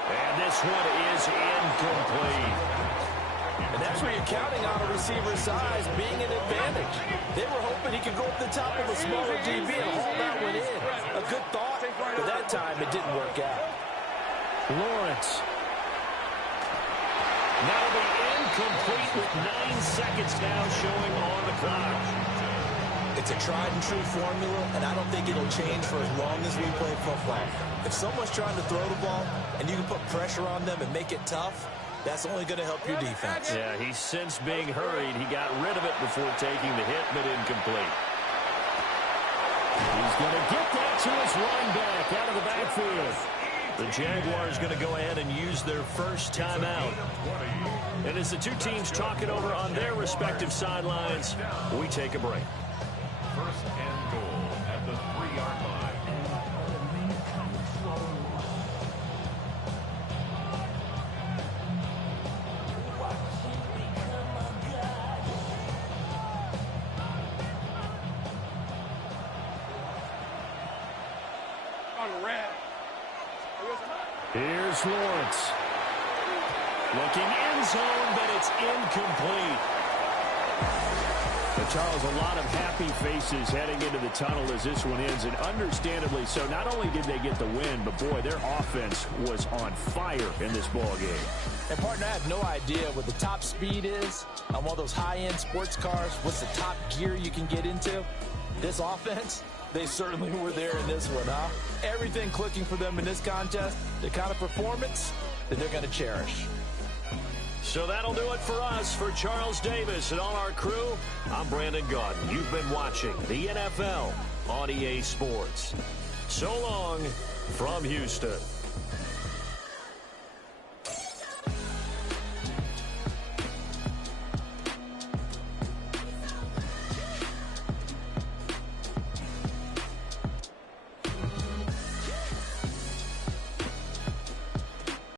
And this one is incomplete. And that's where you're counting on a receiver's size being an advantage. They were hoping he could go up the top of a smaller DB and haul that one in. A good thought, but that time it didn't work out. Lawrence. That'll be incomplete with 9 seconds now showing on the clock. It's a tried-and-true formula, and I don't think it'll change for as long as we play football. If someone's trying to throw the ball and you can put pressure on them and make it tough, that's only going to help your defense. Yeah, he sensed being hurried. He got rid of it before taking the hit, but incomplete. He's going to get that to his running back out of the backfield. The Jaguars going to go ahead and use their first timeout. And as the two teams talk it over on their respective sidelines, we take a break. First and goal at the 3-yard line. Here's Lawrence. Looking end zone, but it's incomplete. But Charles, a lot of happy faces heading into the tunnel as this one ends, and understandably so. Not only did they get the win, but boy, their offense was on fire in this ball game. And partner, I have no idea what the top speed is on one of those high-end sports cars. What's the top gear you can get into? This offense, they certainly were there in this one, huh? Everything clicking for them in this contest, the kind of performance that they're going to cherish. So that'll do it for us. For Charles Davis and all our crew, I'm Brandon Gaudin. You've been watching the NFL on EA Sports. So long from Houston.